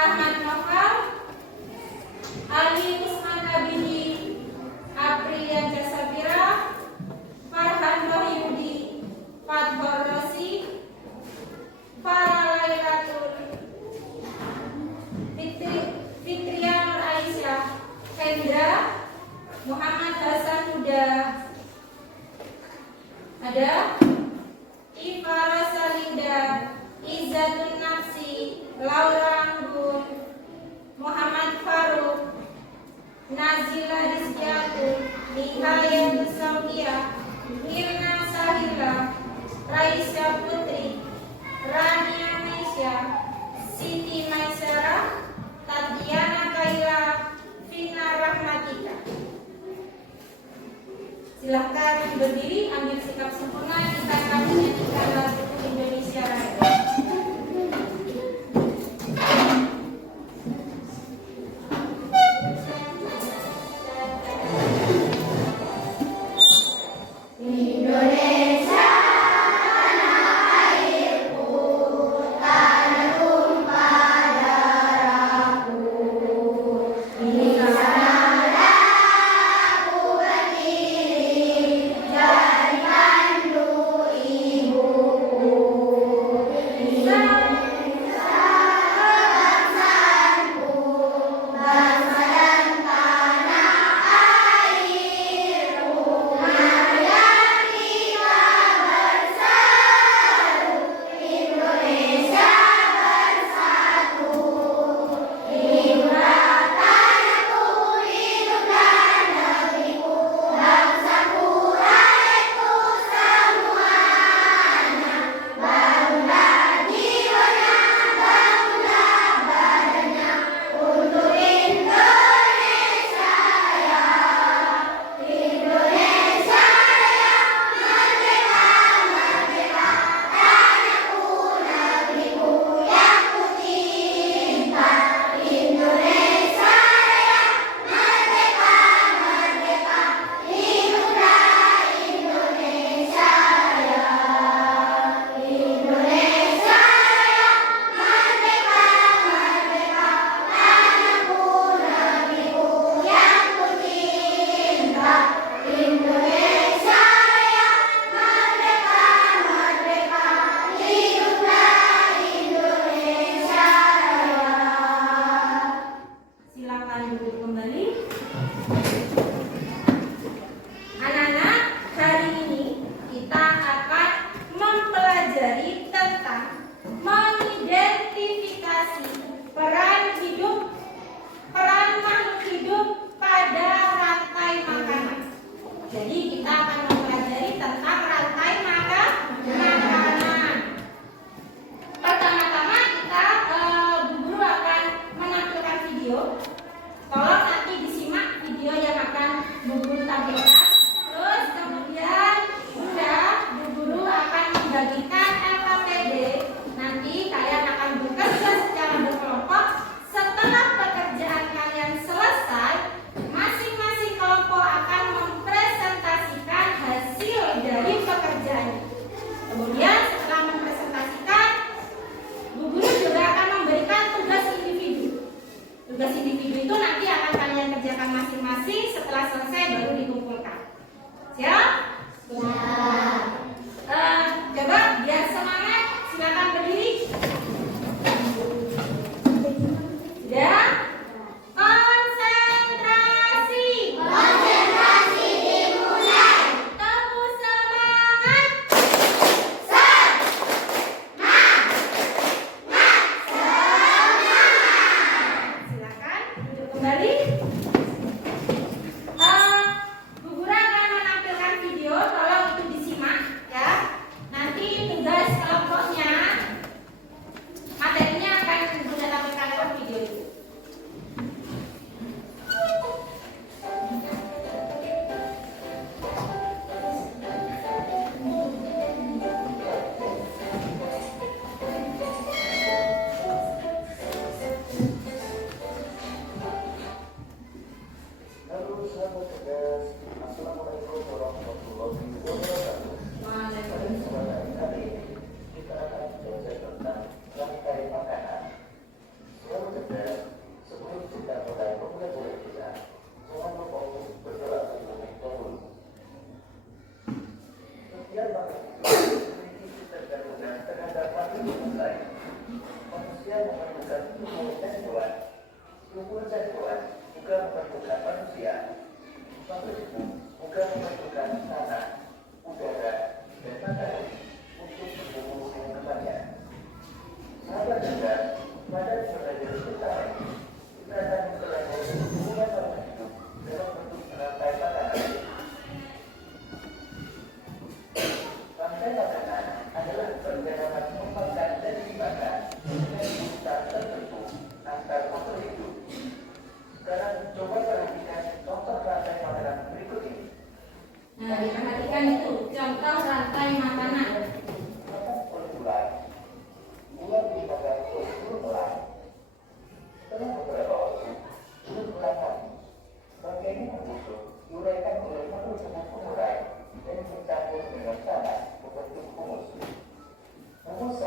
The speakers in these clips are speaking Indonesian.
Ahmad Novel, Ali Usman Abidi, Apriliansyah Safira, Farhan Wahyudi, Fathur Rosi, Farah Lailatul, Fitria Nur Aisyah, Hendra, Muhammad Hasan Huda, ada Iva Rosalinda, Izzatun Nafsi, Laura Anggun, Muhammad Faruk, Nazila Rizkiatul, Nihayatul Saudia, Mirna Sahila, Raisya Putri, Rania Maisya, Siti Maisara, Tatiana Kaila, Vina Rahmatika. Silahkan berdiri, ambil sikap sempurna, kita akan menyanyikan lagu Indonesia Raya.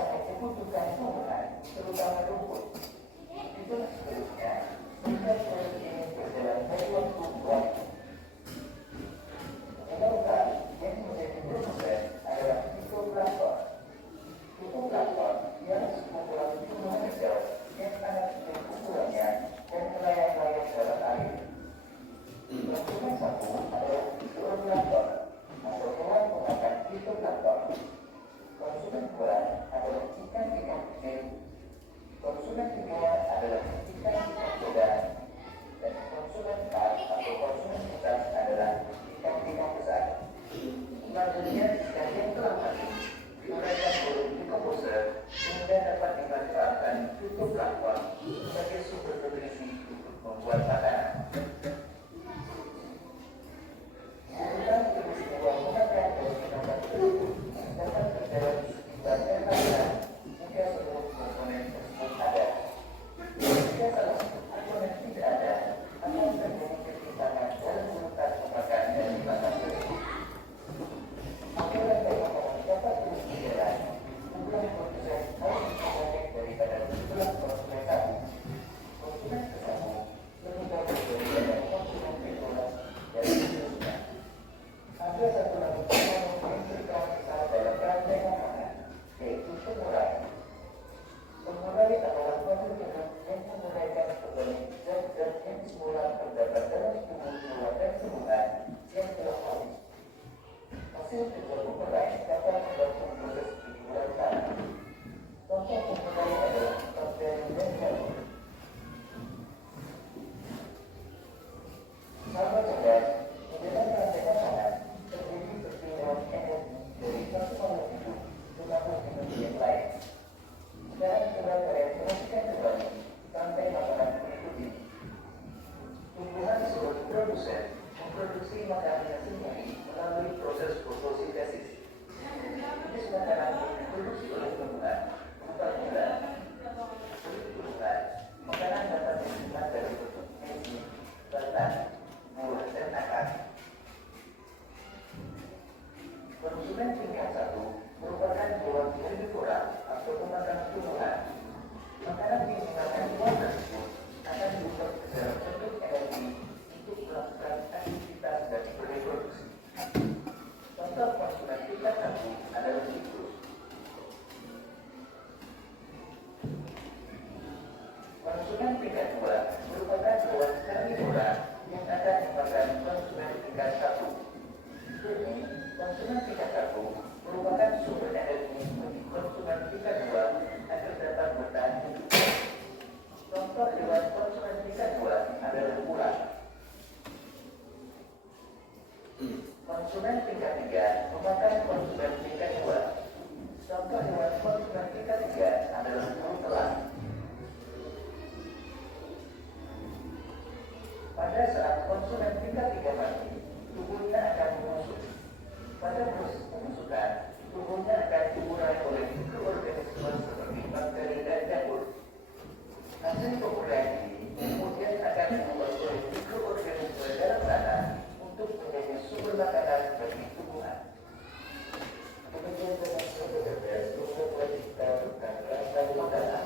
sangat dibutuhkan tumbuhan, terutama rumput. Itulah sebabnya jika proyek ini berjalan dari waktu ke waktu. Kenapa yang menjadi produsen adalah fitoplankton. Fitoplankton ialah sekumpulan tumbuhan hijau yang sangat kecil ukurannya dan melayang-layang dalam air. Konsumen satu adalah zooplankton atau hewan pemakan fitoplankton. Konsumen dua adalah ikan-ikan kecil. Konsumen tiga adalah ikan-ikan sedang. Dan konsumen empat atau konsumen besar adalah ikan-ikan besar. Selanjutnya, ikan yang telah mati diuraikan oleh dekomposer sehingga dapat dimanfaatkan fitoplankton sebagai sumber nutrisi untuk membuat makanan. Urutan peristiwa mengangkat dari inovasi tersebut dapat berjalan di sekitar R jika seluruh komponen tersebut ada. Jika salah satu komponen tidak ada, akan terjadi ketimpangan dalam urutan pemakan dari makanan tersebut. Agar rantai makanan dapat terus berjalan, jumlah produsen harus lebih banyak daripada jumlah konsumen satu. Konsumen satu lebih banyak daripada konsumen kedua dan seterusnya. Ada satu lagi komponen yang berperan besar dalam rantai makanan, yaitu pengurai. Pengurai adalah produk yang menguraikan kembali zat-zat yang semula terdapat dalam tubuh hewan dan tumbuhan yang telah habis. Hasil kerja pengurai dapat membantu proses penjualan tanah. Contoh pengurai adalah bakteri dan jamur. Sahabat cerdas, di dalam rantai makanan terjadi perpindahan energi dari satu makhluk hidup ke makhluk hidup yang lain. Sekarang coba kalian perhatikan kembali rantai makanan berikut ini. Tumbuhan sebagai produsen memproduksi makanannya sendiri melalui proses fotosintesis. Jenis makanan yang diproduksi oleh tumbuhan berupa gula. Kulit tumbuhan, makanan dapat disimpan dari bentuk biji, batang, buah, dan akar. Konsumen tingkat satu merupakan hewan herbivora atau pemakan tumbuhan. Makanan yang dimakan hewan tersebut akan diubah ke dalam bentuk energi untuk melakukan aktivitas dan reproduksi. Contoh konsumen tingkat satu adalah siklus. Konsumen tingkat dua merupakan hewan karnivora yang akan dimakan konsumen tingkat satu. Jadi, konsumen tingkat satu merupakan sumber energi bagi konsumen tingkat dua agar dapat bertahan hidup. Contoh hewan konsumen tingkat dua adalah ular. Konsumen tingkat tiga memakan konsumen tingkat dua. Contoh hewan konsumen tingkat tiga adalah burung elang. Pada saat konsumen tingkat tiga mati, tubuhnya akan membusuk. Pada proses pembusukan, tubuhnya akan diurai oleh mikroorganisme seperti bakteri dan jamur. Hasil penguraian ini kemudian akan diubah oleh mikroorganisme dalam tanah untuk menjadi sumber makanan bagi tumbuhan. Demikian dengan cerdas untuk melanjutkan tentang rantai makanan.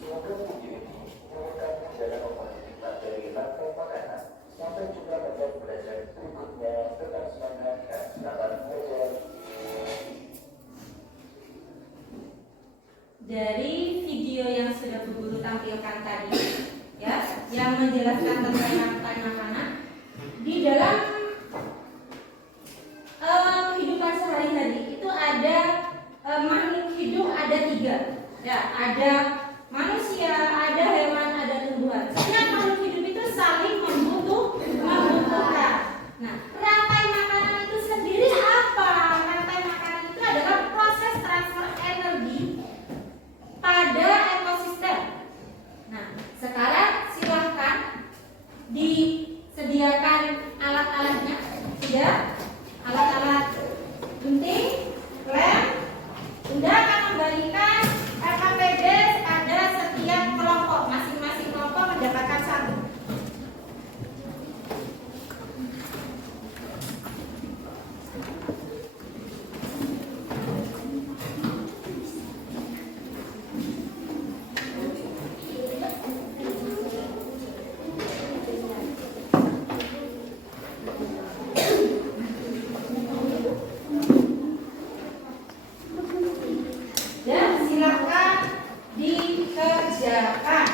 Semoga video ini merupakan jalan operasi materi rantai makanan. Sampai jumpa pada belajar berikutnya. Tetap semangat dan selamat belajar. Dari video yang sudah Bu Guru tampilkan tadi, ya, yang menjelaskan tentang rantai makanan di dalam kehidupan sehari-hari itu ada makhluk hidup ada tiga, ya, ada manusia, ada hewan, ada tumbuhan. Setiap makhluk hidup itu saling membutuhkan. Nah, rantai makanan itu sendiri apa? Rantai makanan itu adalah proses transfer energi pada ekosistem. Nah, sekarang silahkan disediakan alat-alatnya. Sudah? Alat-alat gunting, lem. Bunda akan memberikan RKPD pada setiap kelompok. Masing-masing kelompok mendapatkan satu. dikerjakan.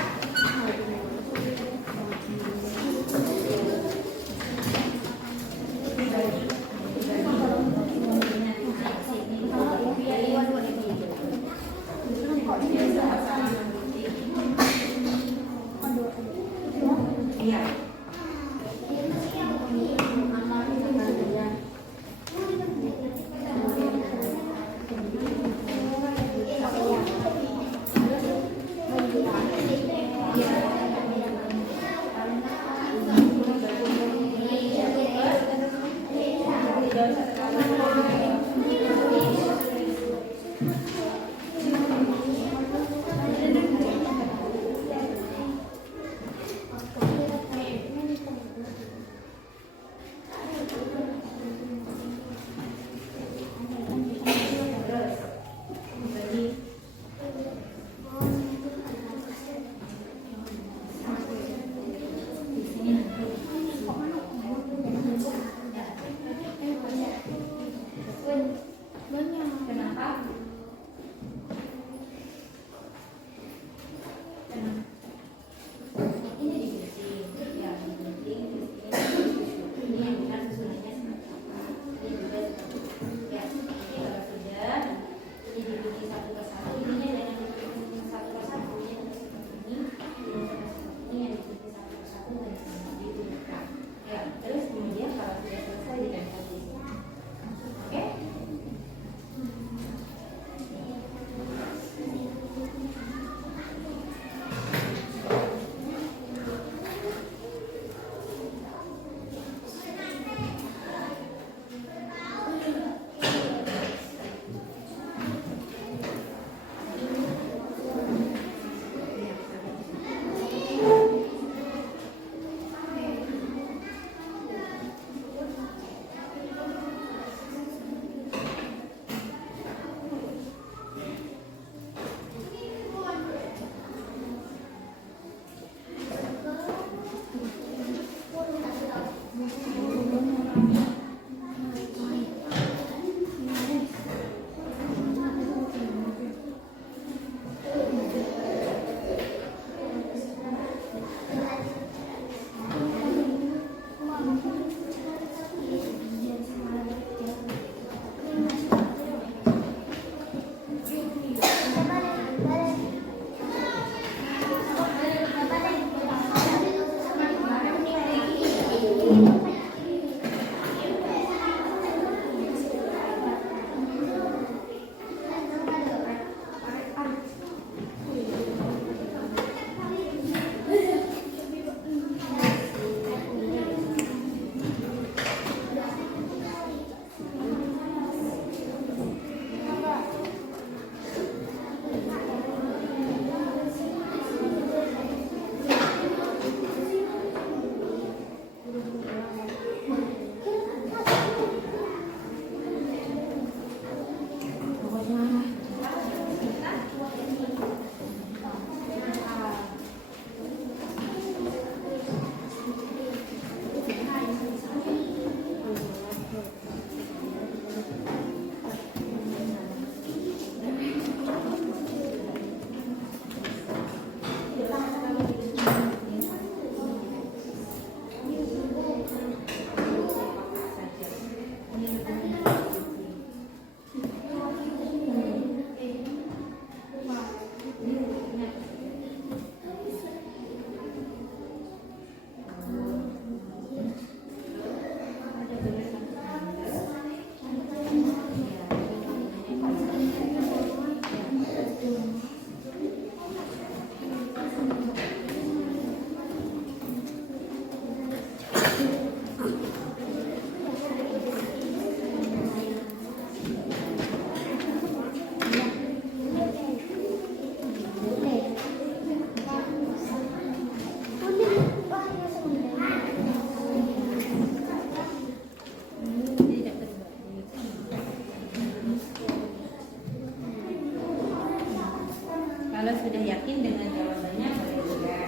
Iya. Kalau sudah yakin dengan jawabannya boleh tugas.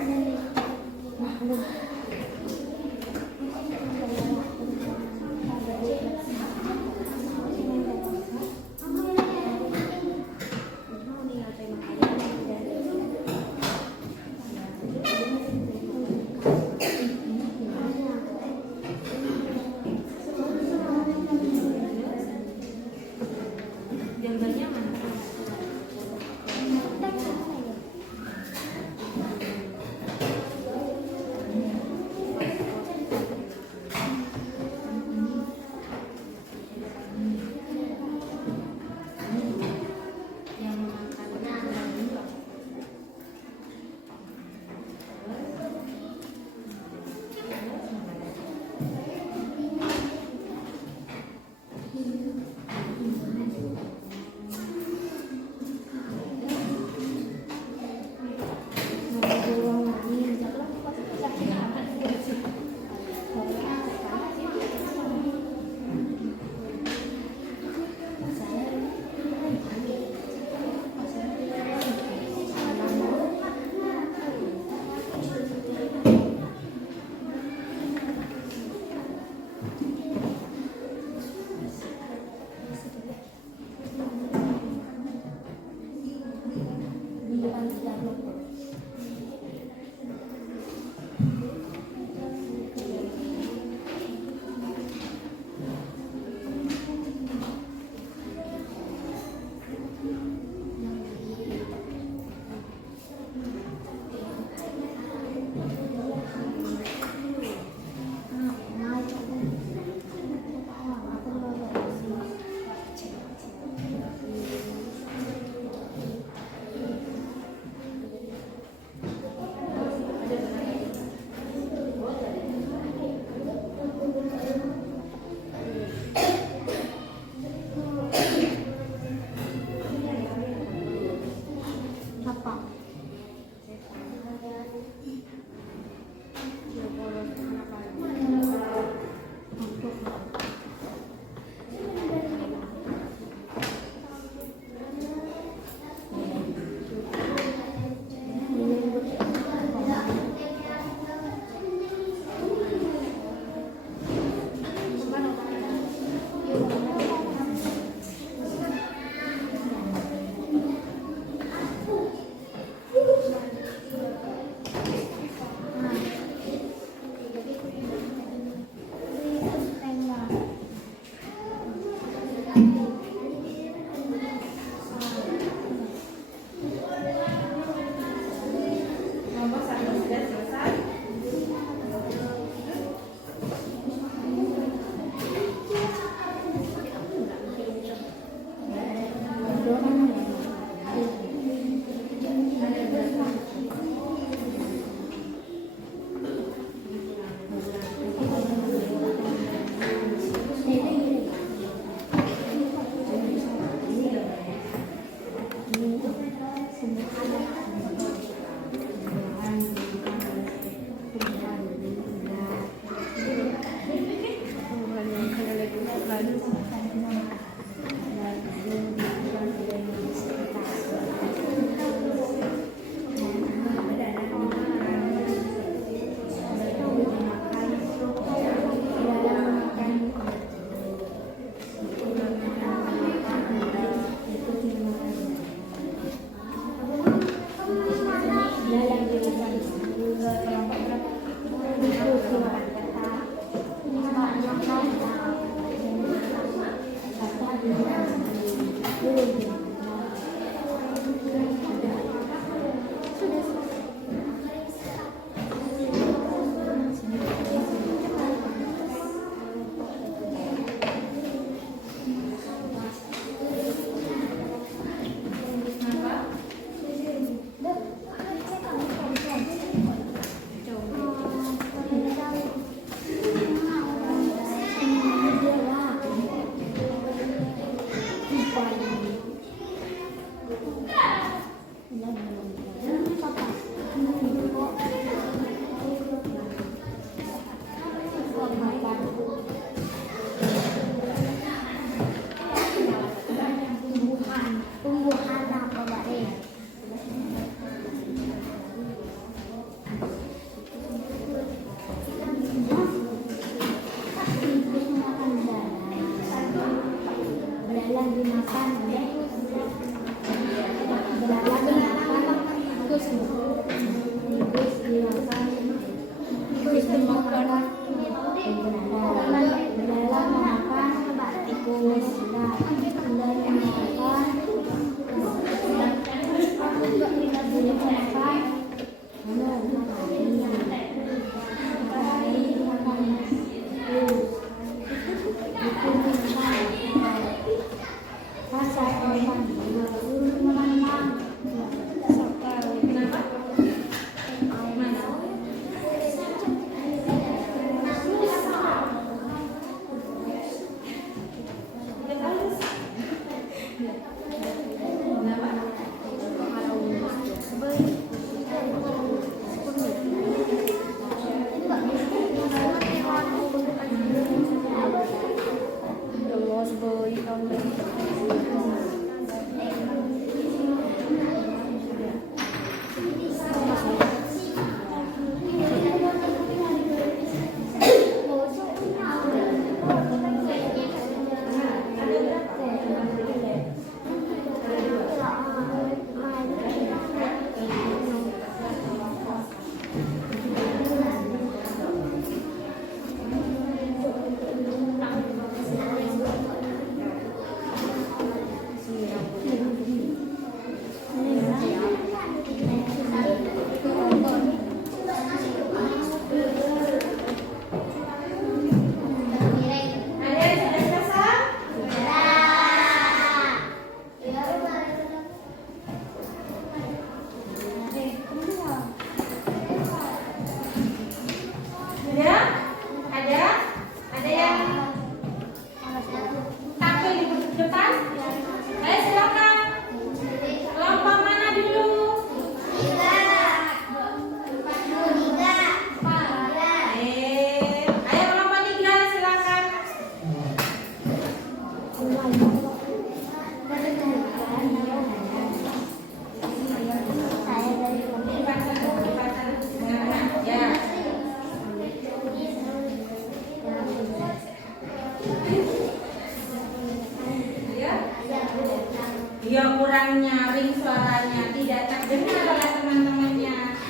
Dia kurang nyaring suaranya, tidak terdengar oleh teman-temannya.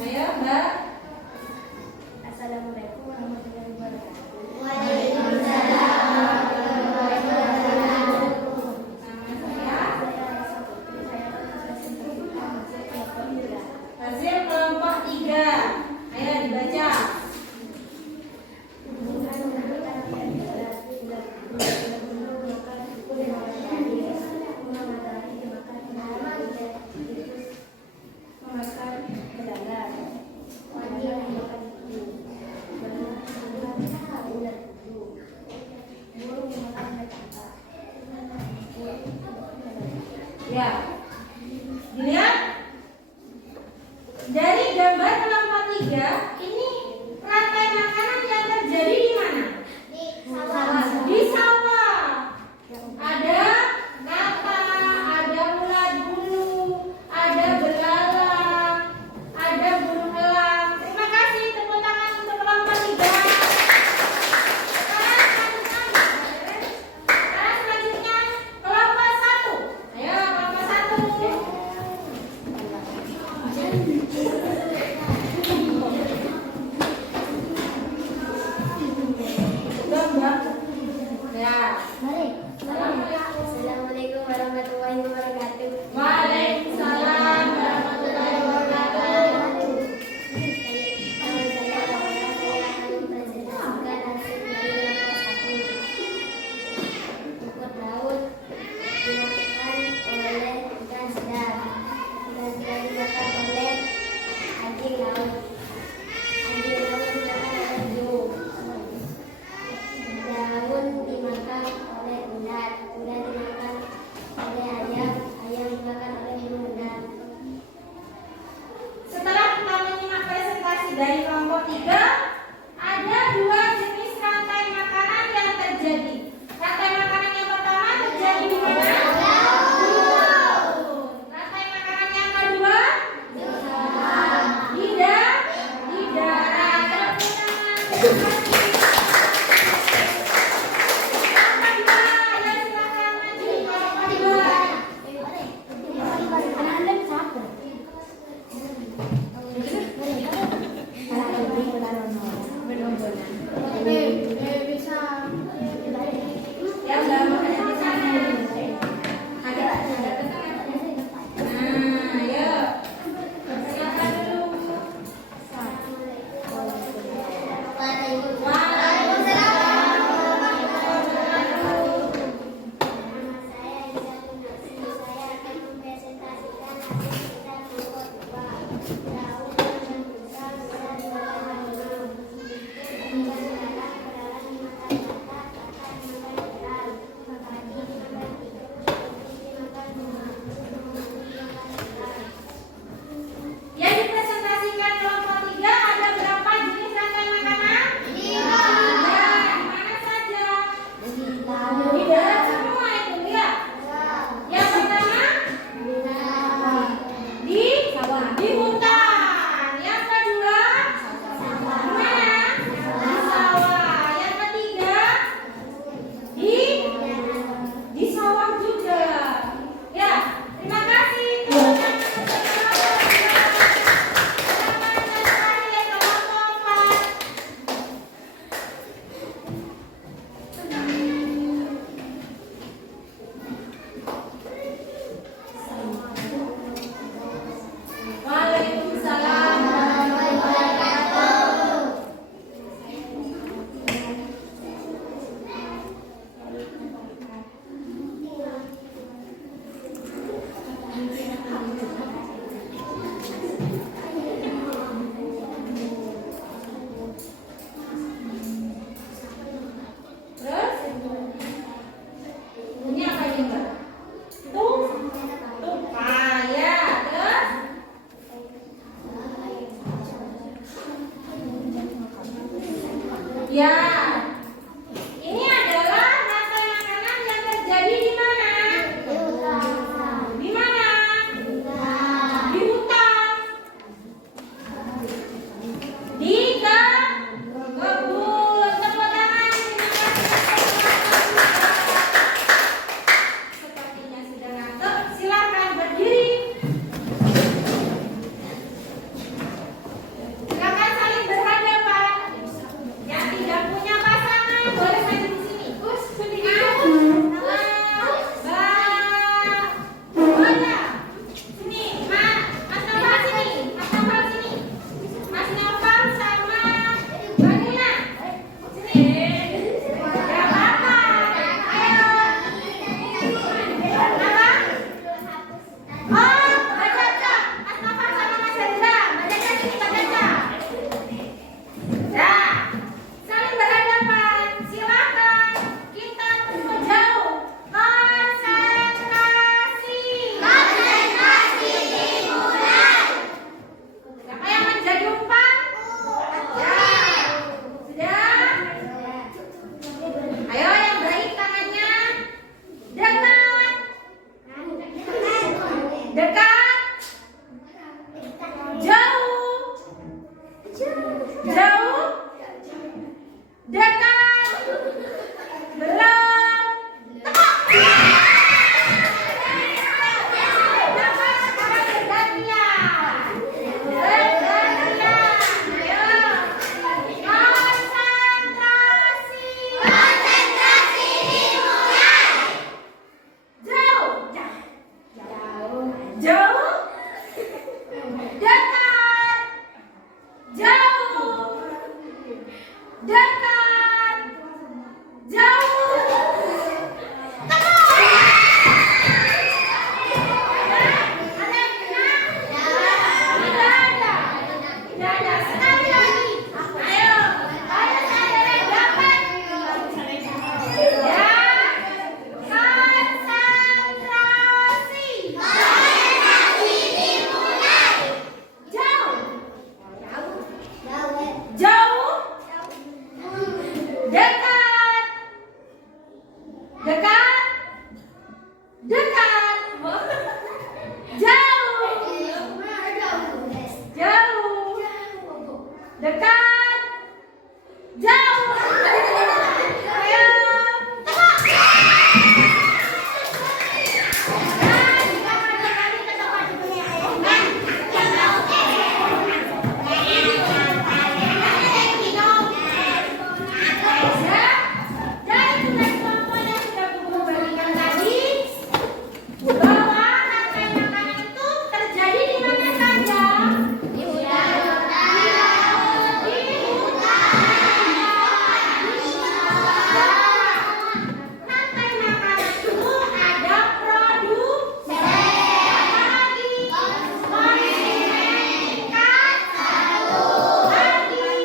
Ayo, Mbak. Assalamualaikum warahmatullahi wabarakatuh. Waalaikumsalam warahmatullahi wabarakatuh. Nama saya hasil kelompok 3. Ayo dibaca. Ya, dilihat dari gambar kelompok 3 ini rantai makanan yang terjadi di mana? Di sawah. Ada kata, ada ulat bulu, ada belalang, ada burung elang. Terima kasih, tepuk tangan untuk kelompok 3. Sekarang selanjutnya kelompok 1. Ayo kelompok 1. Jauh. Dekat. Jauh. Dekat. Jauh. Dekat, jauh, ayo. Dari tugas kelompok yang sudah Buku bagikan tadi, bahwa rantai makanan itu terjadi di mana saja? Di hutan. Rantai makanan itu ada produsen, apalagi konsumen, kan? Lagi.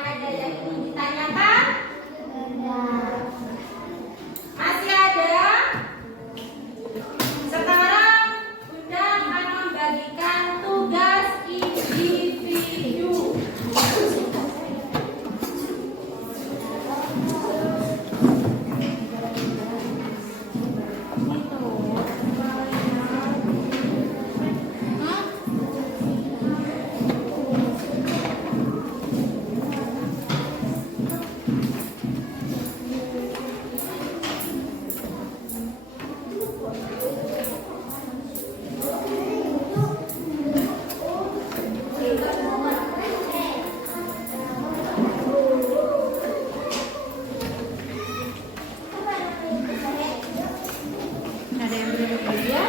Ada yang ingin ditanyakan? Masih ada? Sekarang Bunda akan membagikan tugas individu. Ada yang belum bekerja?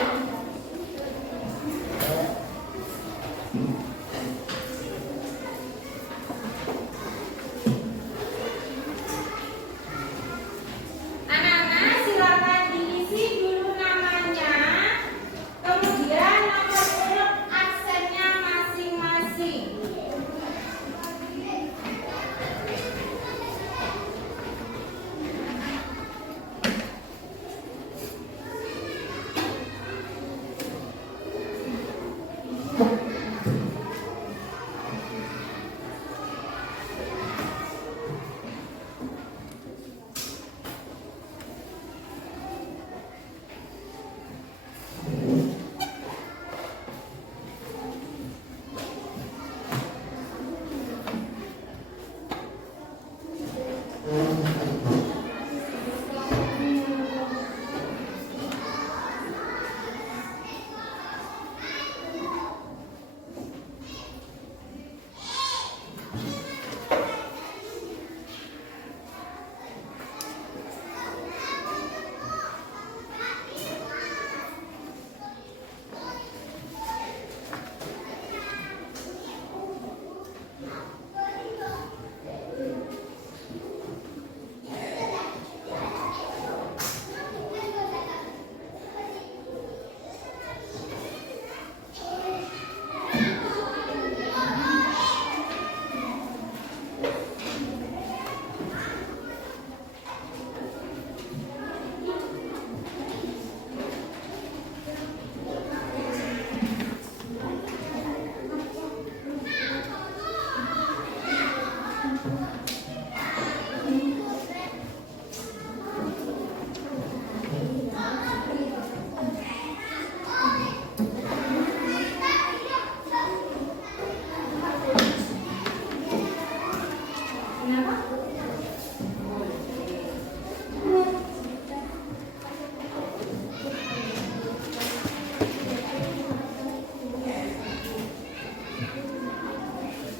Anak-anak silakan diisi dulu namanya, kemudian nomor urut absennya masing-masing.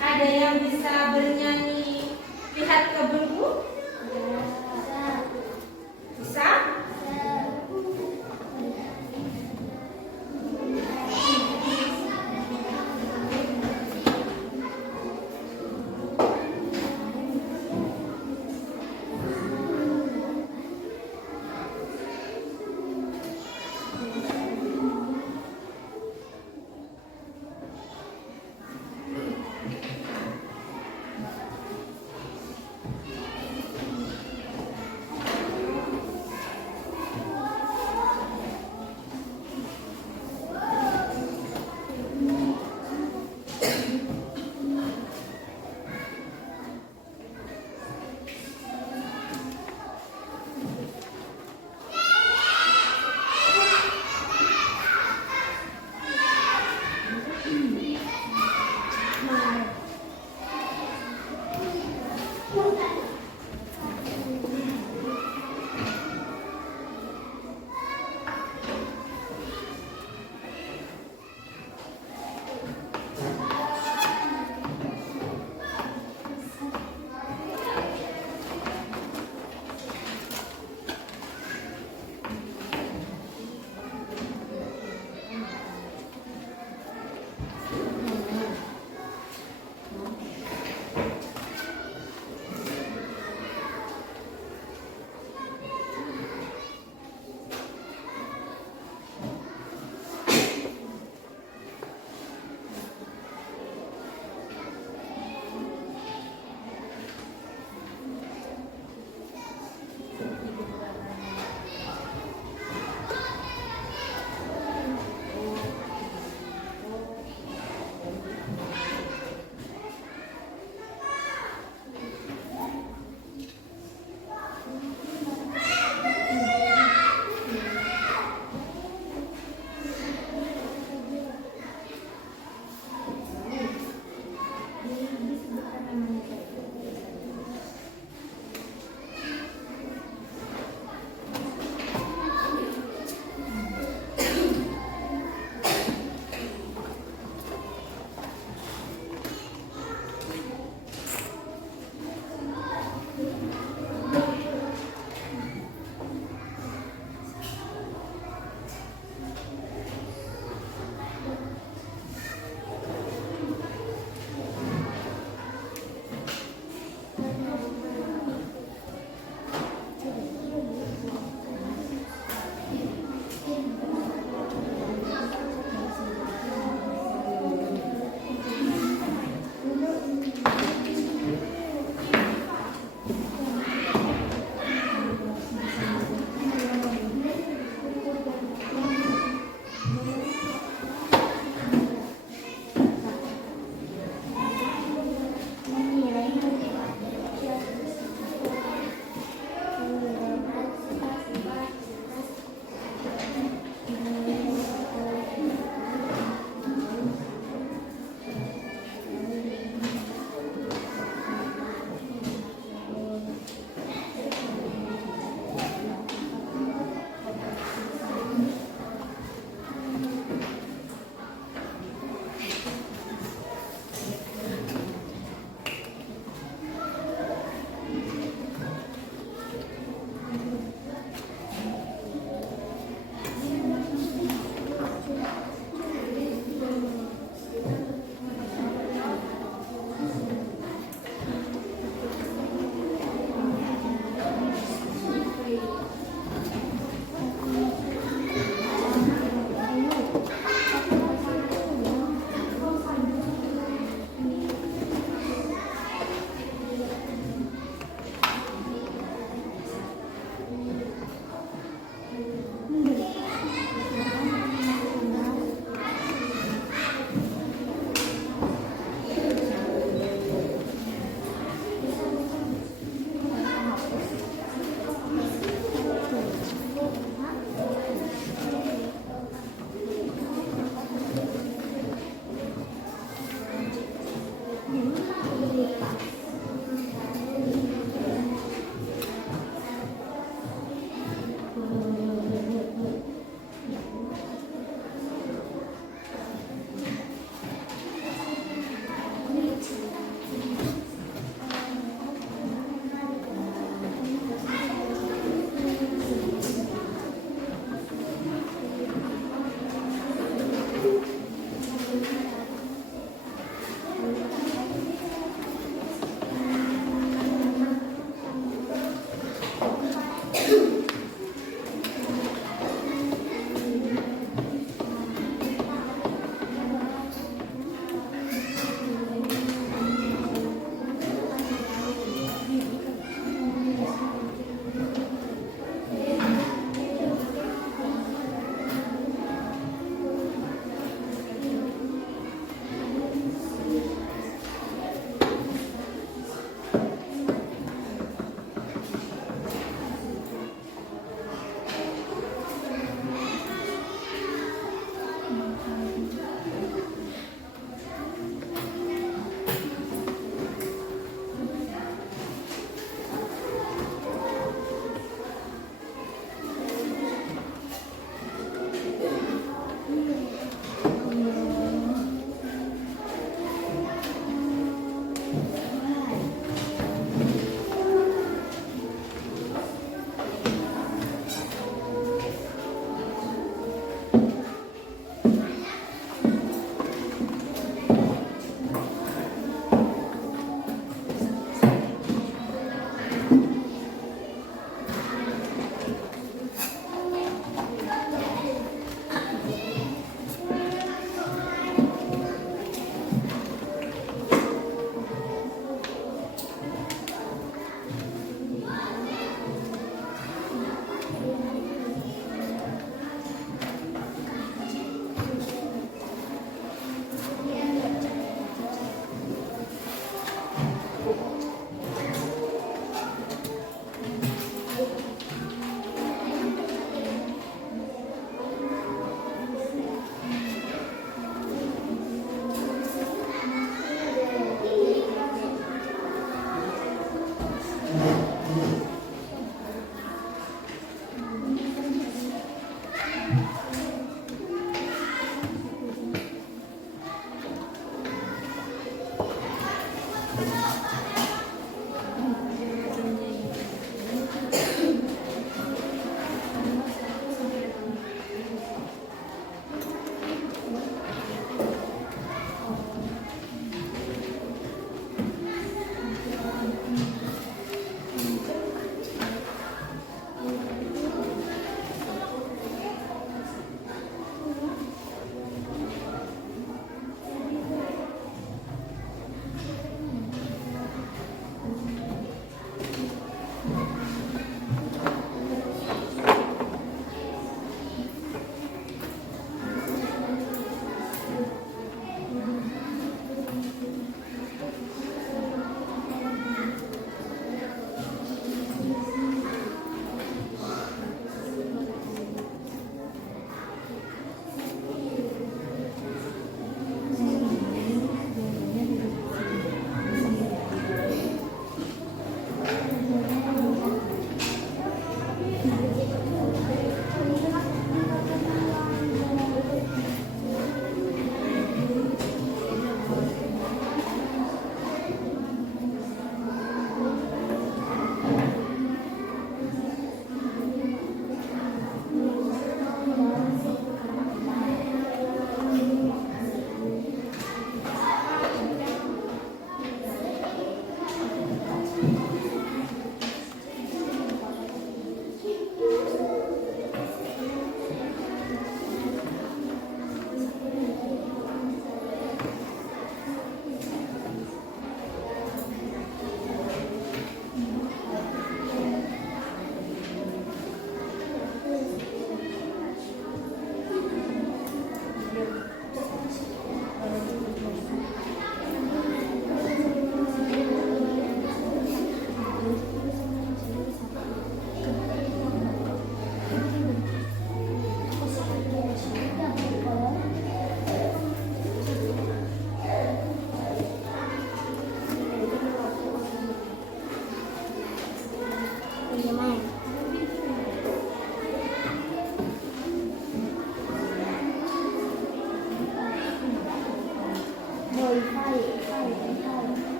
Ada yang bisa bernyanyi?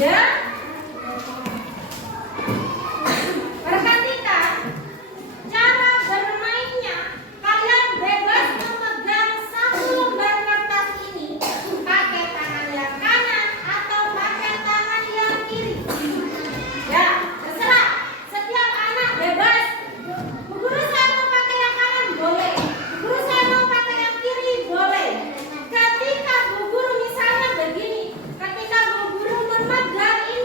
Ya. Perhatikan cara bermainnya. Kalian bebas memegang satu lembar kertas ini pakai tangan yang kanan atau pakai tangan yang kiri. Ya, terserah. Setiap anak bebas. Bu Guru saya mau pakai yang kanan boleh. Bu Guru saya mau pakai yang kiri boleh. Ketika Bu Guru misalnya begini, ketika Bu Guru memegang ini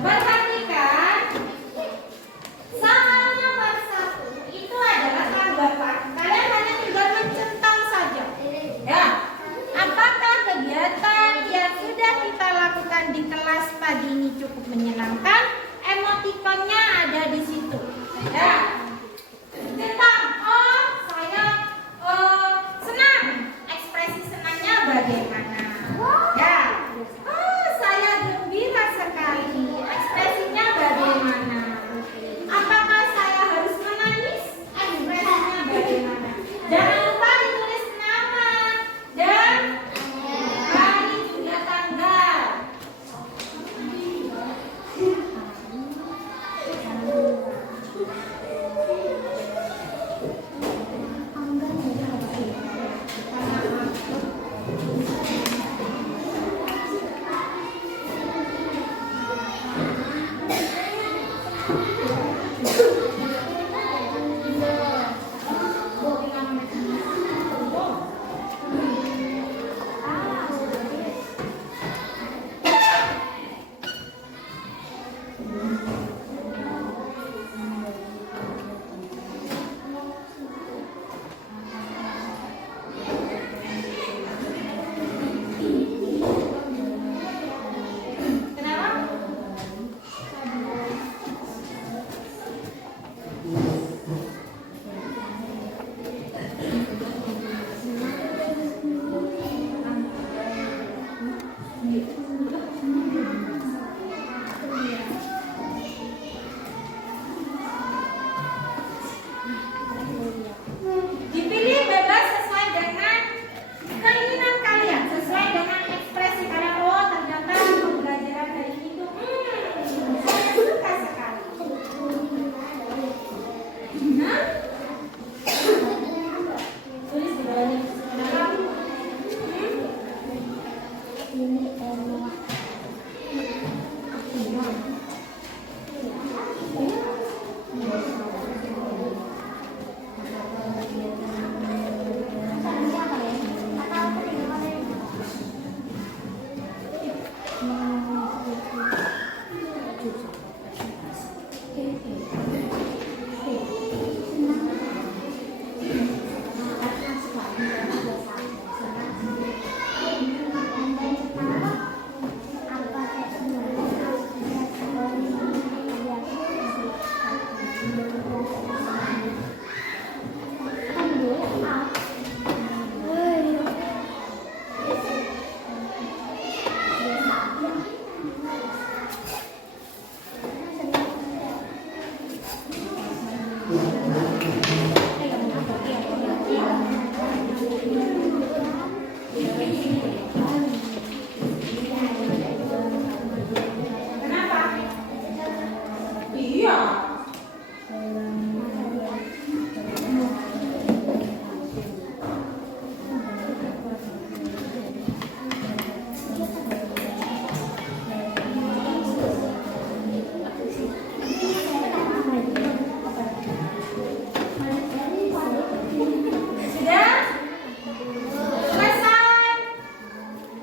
Perhatikan, sama nomor 1 itu adalah tanggapan. Kalian hanya tinggal mencentang saja. Ya, apakah kegiatan yang sudah kita lakukan di kelas pagi ini cukup menyenangkan? Emotikonnya ada di situ. Ya, tentang oh saya senang. Ekspresi senangnya bagaimana? Ya, oh saya gembira sekali. Ekspresinya bagaimana? Apakah saya harus menangis? Ekspresinya bagaimana? Jangan lupa ditulis nama dan hari juga tanggal. Kenapa? Dipilih bebas sesuai dengan keinginan kalian, sesuai dengan ekspresi kalian. Oh, ternyata pembelajaran hari ini tuh saya suka sekali. Nah, tulis di bawahnya. Kenapa? Kenapa? Iya. Sudah? Selesai?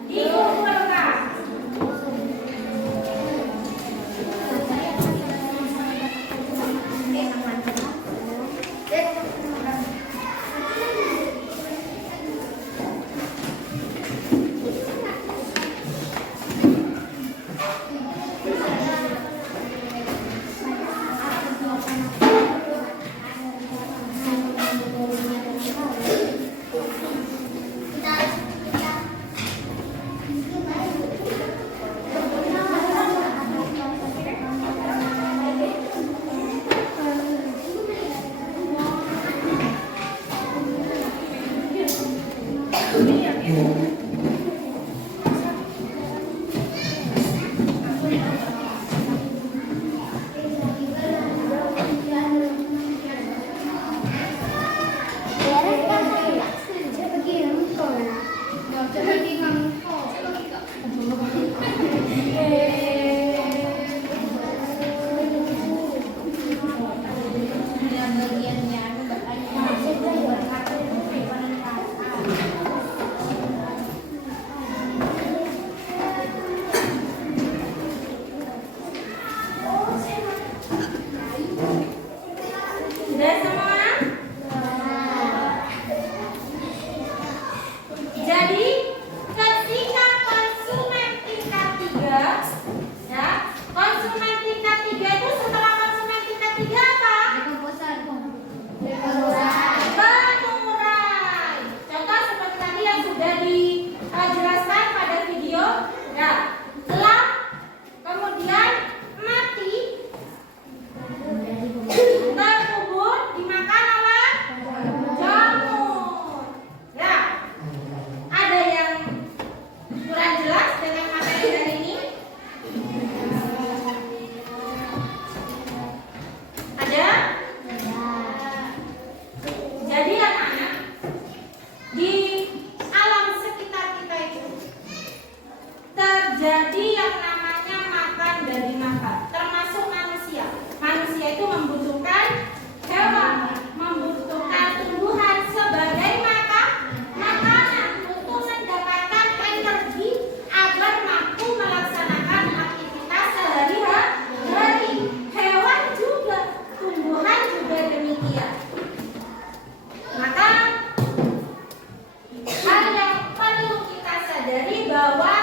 Dikumpulkan. terjadi yang namanya makan dan dimakan, termasuk manusia. Manusia itu membutuhkan hewan, membutuhkan tumbuhan sebagai makanan untuk mendapatkan energi agar mampu melaksanakan aktivitas sehari-hari. Hewan juga, tumbuhan juga demikian. Maka hal yang perlu kita sadari bahwa